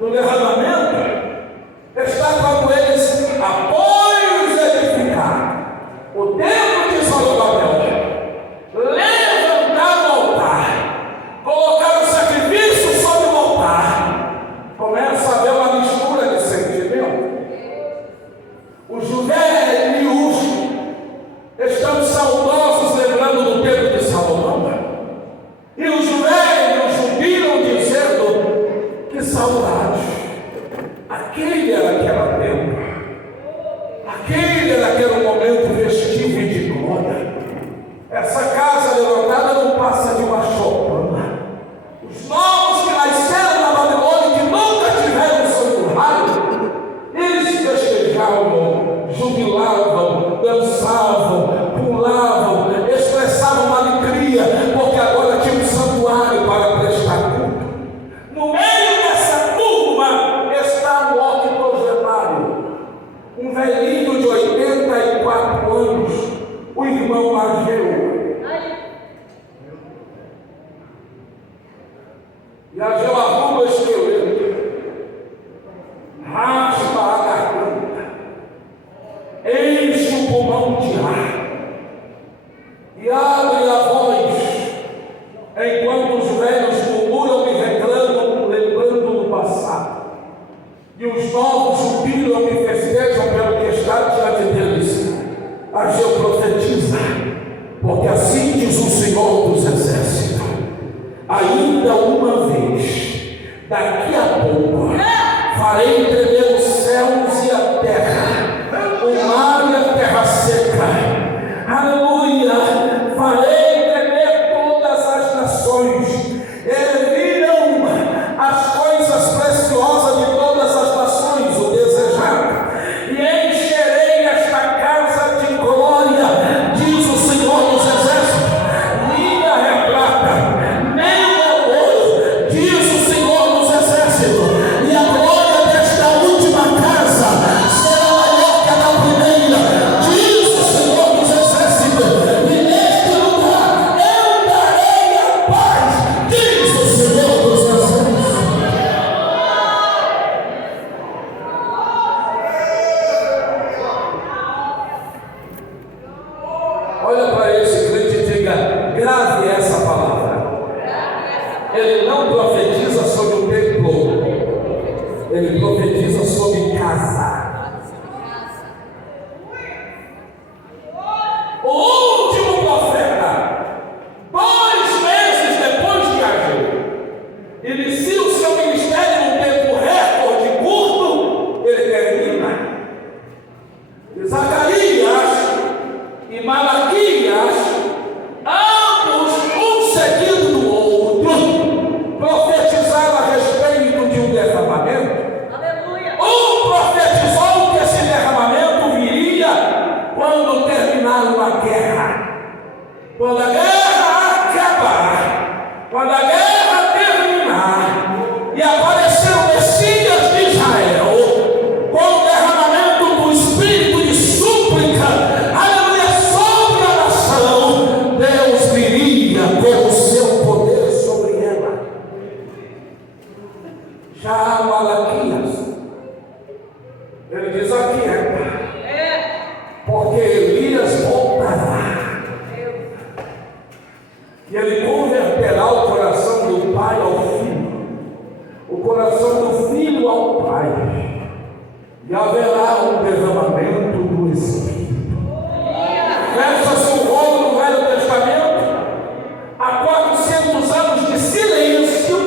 no derramamento, está quando eles, após edificar o templo de Zorobabel, levantaram o altar, colocaram o sacrifício sobre o altar, começa a haver uma mistura de sentimento. O José e o Uso estão saudosos, lembrando do tempo de Salomão. E os velhos jubilam, dizendo: que saudade! Aquele era aquela tempo, aquele era aquele momento festivo e de glória. Essa casa levantada não passa de uma chopana. Os novos que nasceram na Babilônia, que nunca tiveram santo raio, eles festejavam, jubilavam, dançavam, pulavam, expressavam uma alegria, porque agora tinha um santuário para prestar culto. No meio dessa turma está o octogenário, um velhinho de 84 anos, o irmão Ageu. E Ageu arruma o esqueleto, raspa a garganta, enche o pulmão de ar e abre a voz, enquanto os velhos murmuram e reclamam, lembrando do passado, e os novos jubilam e festejam pelo que está diante deles. Ageu profetiza, porque assim diz o Senhor dos Exércitos: ainda uma vez, daqui a pouco, farei tremer os céus e a terra, o mar e a terra seca. Aleluia! Farei tremer todas as nações. Virão as coisas preciosas de todas as nações, o desejado, e encherei esta casa de glória, diz o Senhor dos Exércitos. Minha replata, nem o ouro, diz o Senhor dos Exércitos. E a glória desta última casa será maior que a da primeira, diz o Senhor dos Exércitos. E neste lugar eu darei a paz, diz o Senhor dos Exércitos. Olha para esse crente e diga: grave essa palavra. Ele não profetiza sobre o templo, ele profetiza sobre casa. O último profeta, 2 meses depois de Ageu, inicia o seu ministério num tempo recorde curto, ele termina. E Zacarias e Malaquias, ambos, um seguido do outro, profetizaram a respeito de um derramamento. Um profetizou que esse derramamento viria quando terminar uma guerra. Quando a guerra acabar, quando a guerra terminar e aparecer o Messias de Israel, com o derramamento do Espírito de súplica, aleluia, sobre a nação, Deus viria com o seu poder sobre ela. Já Malaquias, ele diz: aquieta, porque Elias voltará e ele converterá o coração do pai ao filho, o coração do filho ao pai, e haverá um derramamento do Espírito. Fecha-se o rolo no Velho Testamento há 400 anos de silêncio,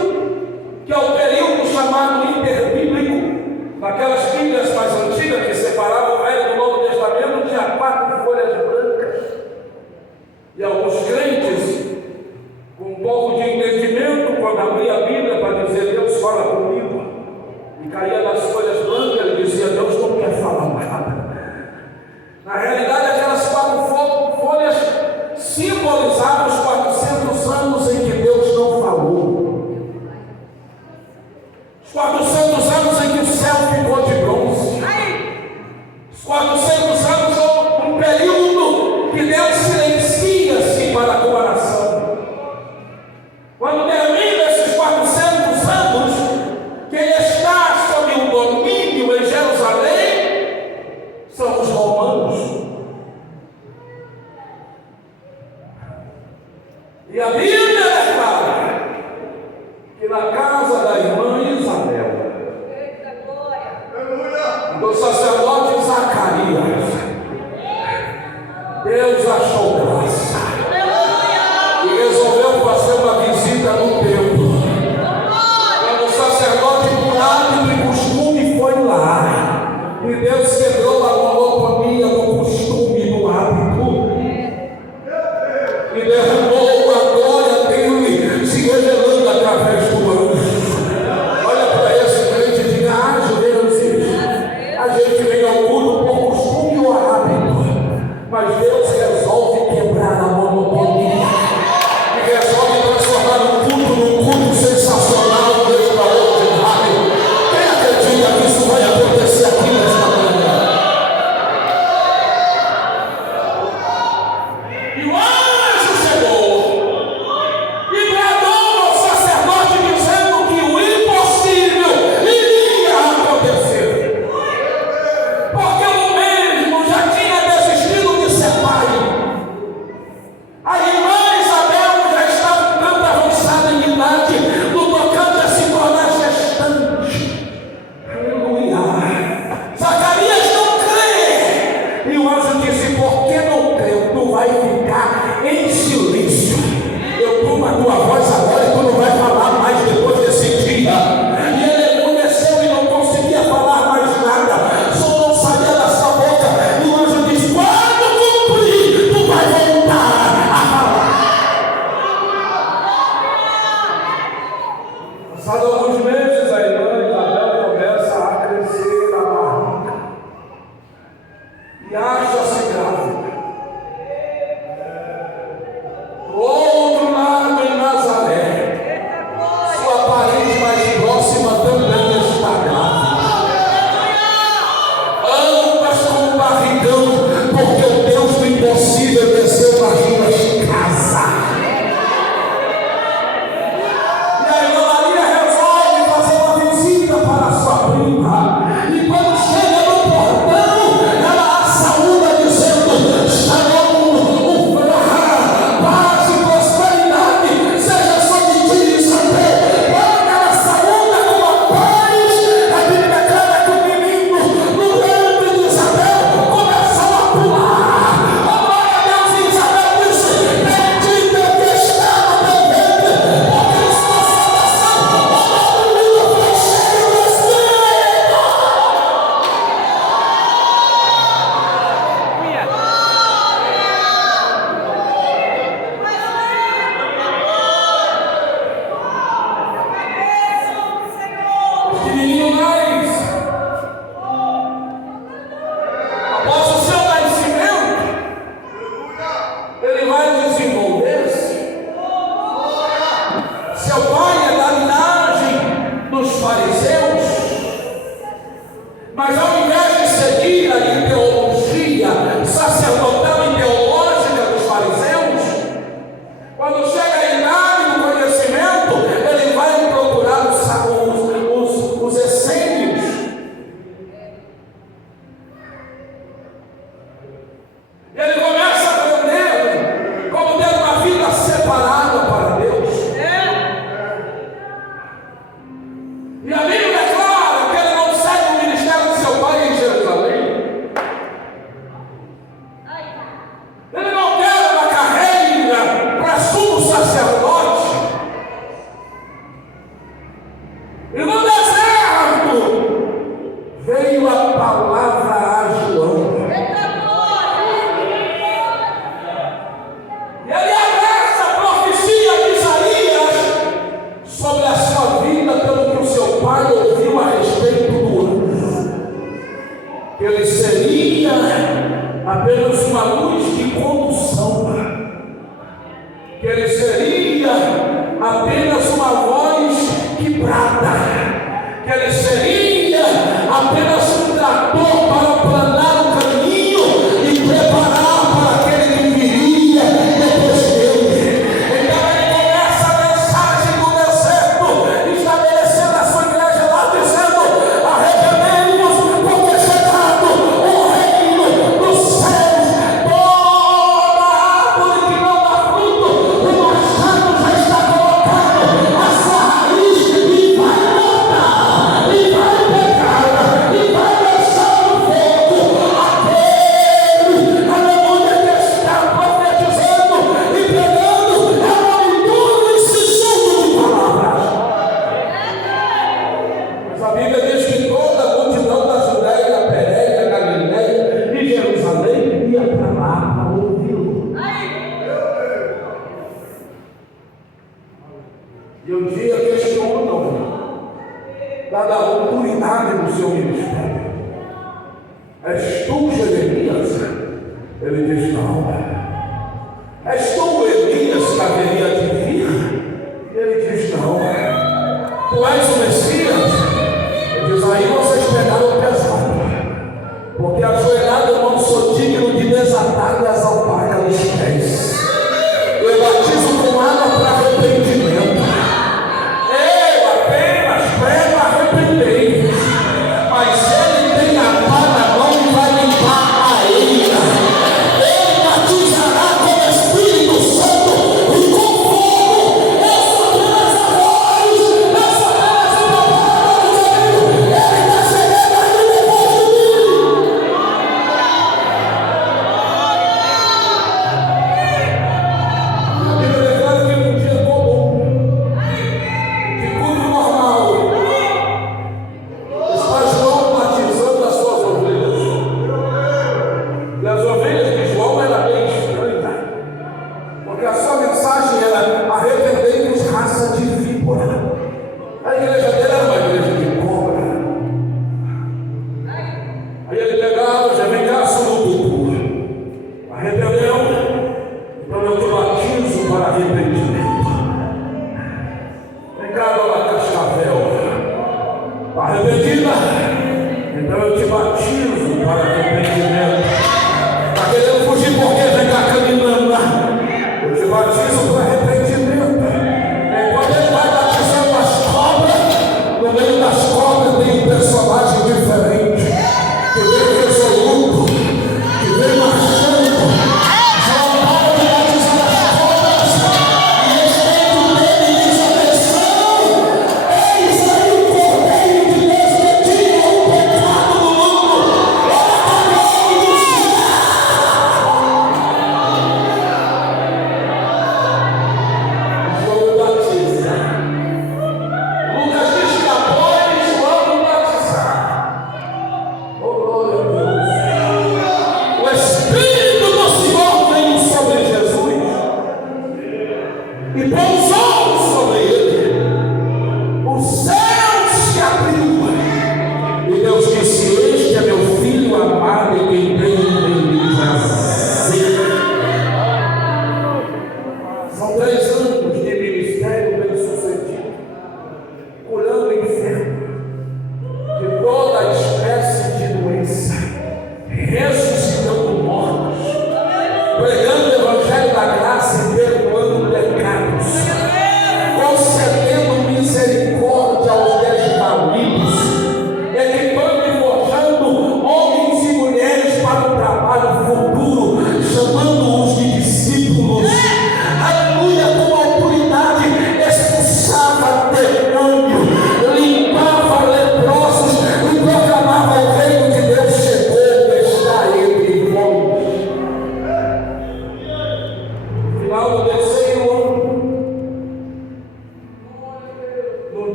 que é o período chamado interbíblico. Naquelas Bíblias mais antigas que separavam o Velho do Novo Testamento, tinha 4 folhas brancas. E alguns crentes, com um pouco de entendimento, quando abria a Bíblia para dizer: Deus fala comigo, e caía das folhas brancas, ele dizia: Deus não quer falar nada. Na realidade, aquelas 4 folhas simbolizavam os 400 anos em que Deus não falou. Os 400 anos em que o céu ficou de bronze. Os 400 anos, um período que Deus silencia-se para com a nação. Quando termina esses 400 anos, quem está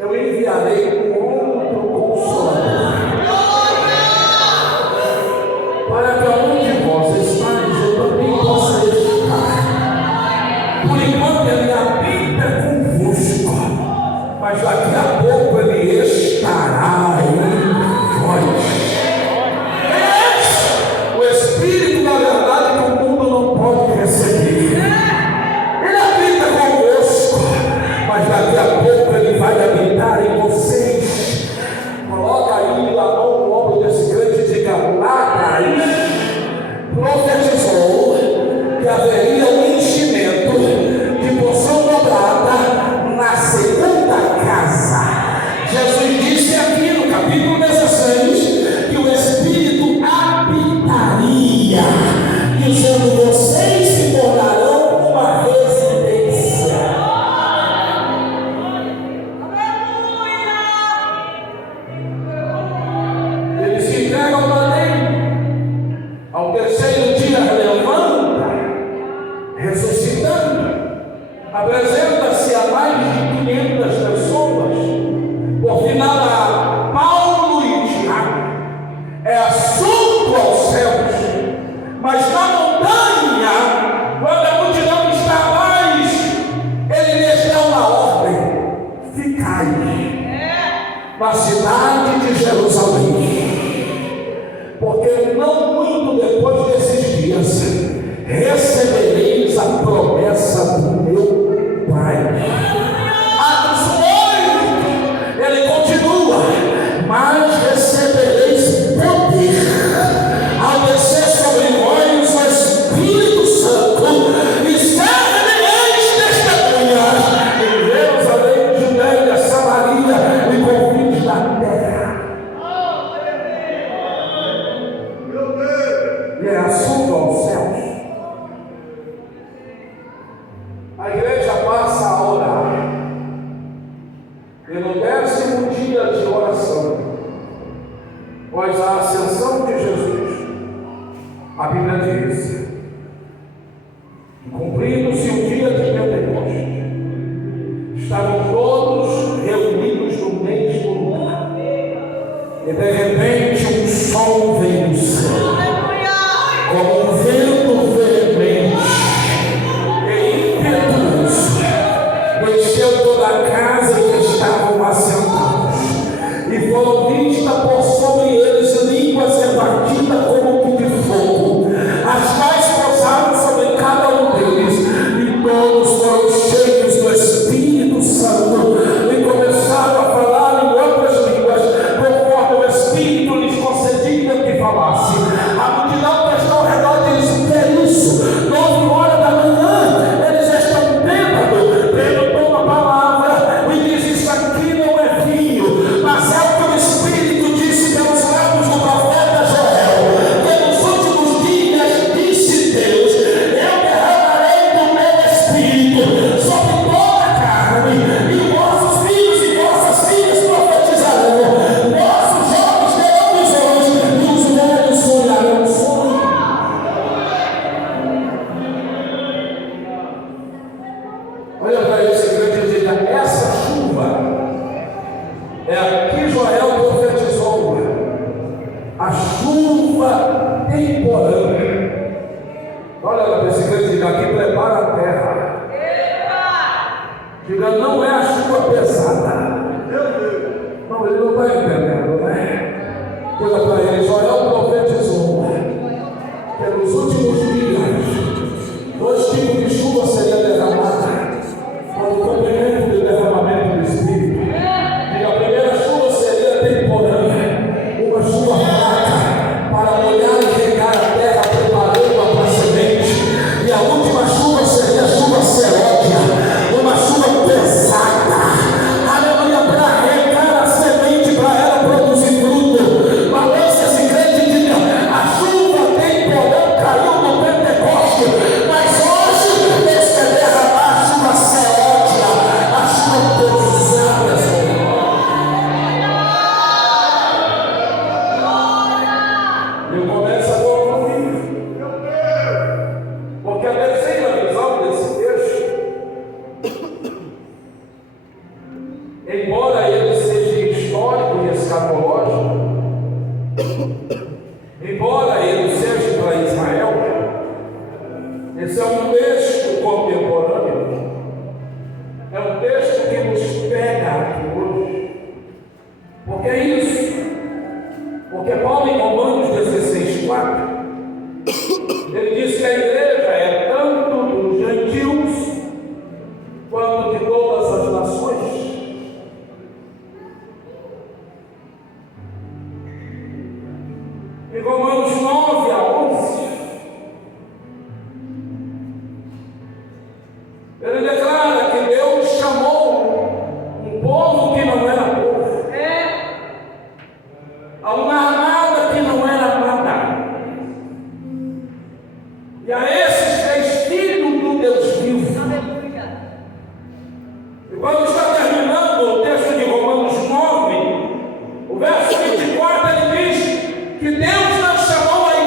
Eu enviarei um outro consolador. Ao terceiro dia levanta, ressuscitando, apresenta-se a mais de 500 pessoas. Por final a Paulo e Tiago, é assunto aos céus, mas na montanha, quando a multidão está mais, ele lhes dá uma ordem: ficai na cidade de Jerusalém, porque não muito depois desses dias recebereis a promessa do meu Pai. Atos 8, ele continua: mas recebereis poder ao descer sobre vós o Espírito Santo, e ser-me-eis testemunhas em Jerusalém, Judeia, Samaria e confins da terra. E é assunto aos céus. A igreja passa a orar, e no 10º dia de oração, após a ascensão de Jesus, a Bíblia diz: cumprindo-se o dia de Pentecostes, estavam todos reunidos no mesmo lugar, e de repente um som veio do céu, como um vento veemente e impetuoso, encheu toda a casa em que estavam assentados, e foram vistas por sobre eles línguas repartidas como que de fogo, as quais pousaram sobre cada um deles, e todos foram cheios do Espírito Santo, e começaram a falar em outras línguas, conforme o Espírito lhes concedia que falasse. A multidão que está ao redor deles: o que é isso? 9h da manhã, eles estão bêbados. Pedro toma a palavra e diz: isso aqui não é vinho, mas é o que o Espírito disse pelos lábios do profeta Joel, que nos últimos dias disse Deus: eu derramarei do meu Espírito sobre toda a carne, e vossos filhos e vossas filhas profetizarão, vossos jovens terão visões, e os velhos sonharão sonhos. Olha para esse grande e diga: essa chuva é a que Joel profetizou, a chuva temporânea. Olha para esse grande e diga: aqui prepara a terra. Diga: não é a chuva pesada. Não, ele não está entendendo, né? Olha para ele: Joel profetizou que nos últimos dias 2 tipos de chuva seriam derramadas, quando o cumprimento do derramamento do Espírito. E a primeira chuva seria temporânea, uma chuva fraca, para molhar e regar a terra, preparando-a para a semente. E a última chuva seria a chuva seródia, uma chuva pesada, aleluia, para regar a semente, para ela produzir fruto. Balança esse crente e diga: a chuva temporânea caiu no Pentecostes, mas hoje Deus quer derramar a chuva seródia, a chuva pesada, Senhor. Eu começo a concluir, porque a terceira visão desse texto, embora ele seja histórico e escatológico, embora ele seja para Israel, esse é um texto contemporâneo, é um texto que nos pega aqui hoje. Porque é isso. Porque Paulo, em Romanos 16:4, ele diz que a igreja é tanto dos gentios quanto de todas as nações. Em Romanos 9-11, ele declara que Deus chamou um povo que não era povo, a uma amada que não era amada, e a esses fez filho do Deus vivo. E quando está terminando o texto de Romanos 9, o verso 24, ele diz que Deus não chamou a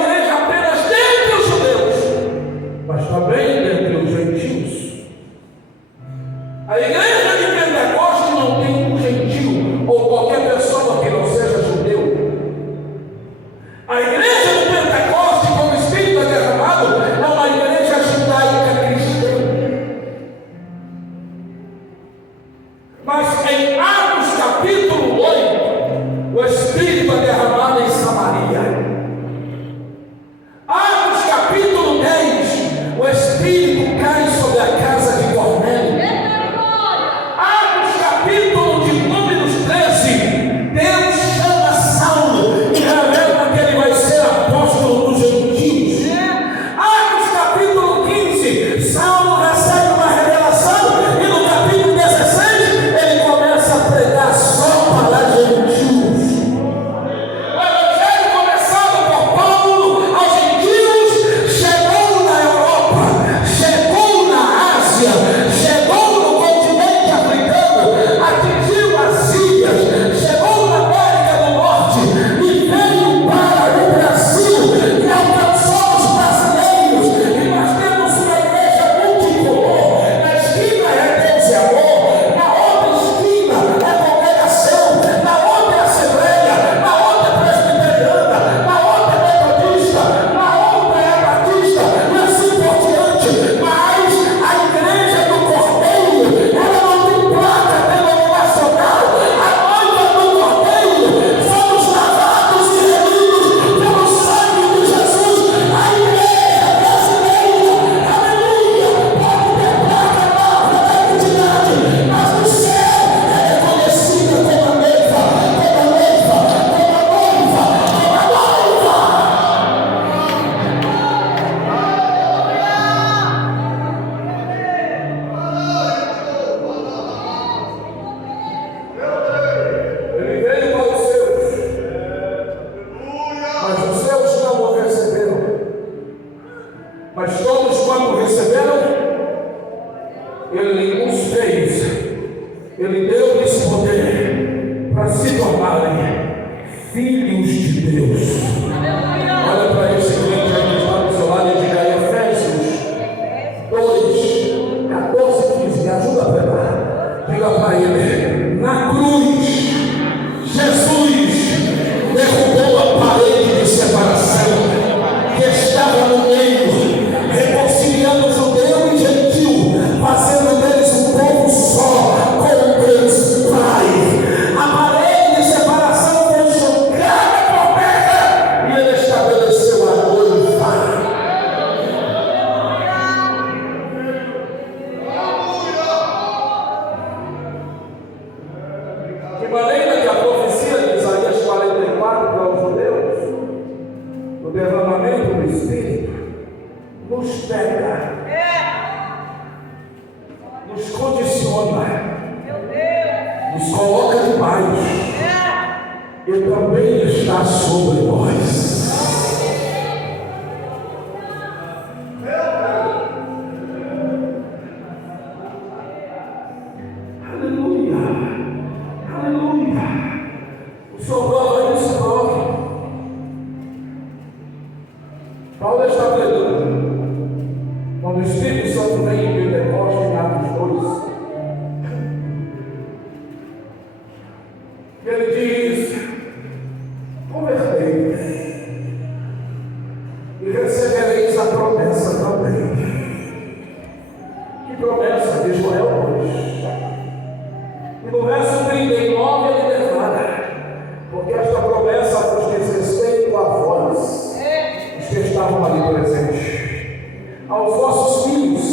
derramamento do Espírito nos pega, nos condiciona, nos coloca debaixo e também está sobre nós. Aleluia, aleluia. O Senhor prova isso, prova. Paulo está pregando. Quando o Espírito Santo vem em Pentecostes, em Atos 2, ele diz: convertei e recebereis a promessa também. Que promessa de Joel 2? E no verso 39 ele declara: porque esta promessa vos diz respeito a vós, os que estavam ali presentes, aos vossos filhos,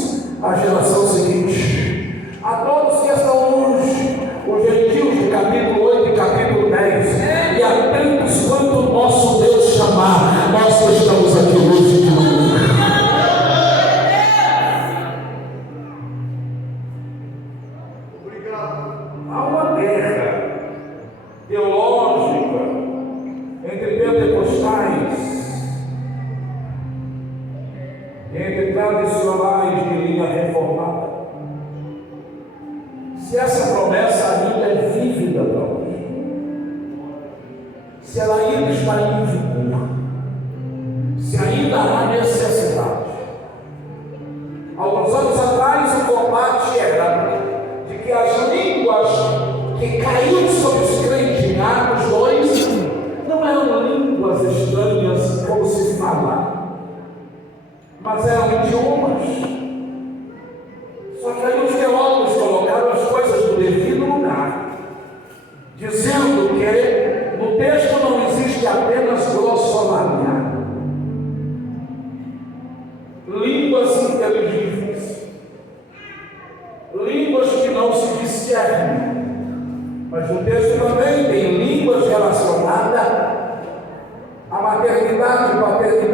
à geração seguinte, a todos que estão longe, os gentios, do capítulo 8 e capítulo 10, e a tantos quanto o nosso Deus chamar, nós que estamos aqui hoje de manhã. Há uma guerra teológica entre pentecostais, entre tradicionais de linha reformada. Se essa promessa ainda é vívida para hoje, se ela ainda está em vigor, se ainda há necessidade. Alguns anos atrás o combate era de que as línguas que caíram sobre os crentes em Atos 2 não eram línguas estranhas como se fala, mas eram idiomas. Só que aí os teólogos colocaram as coisas no devido lugar, dizendo que no texto não existe apenas glossolalia, línguas inteligíveis, línguas que não se discernem, mas no texto também tem línguas relacionadas à maternidade, paternidade.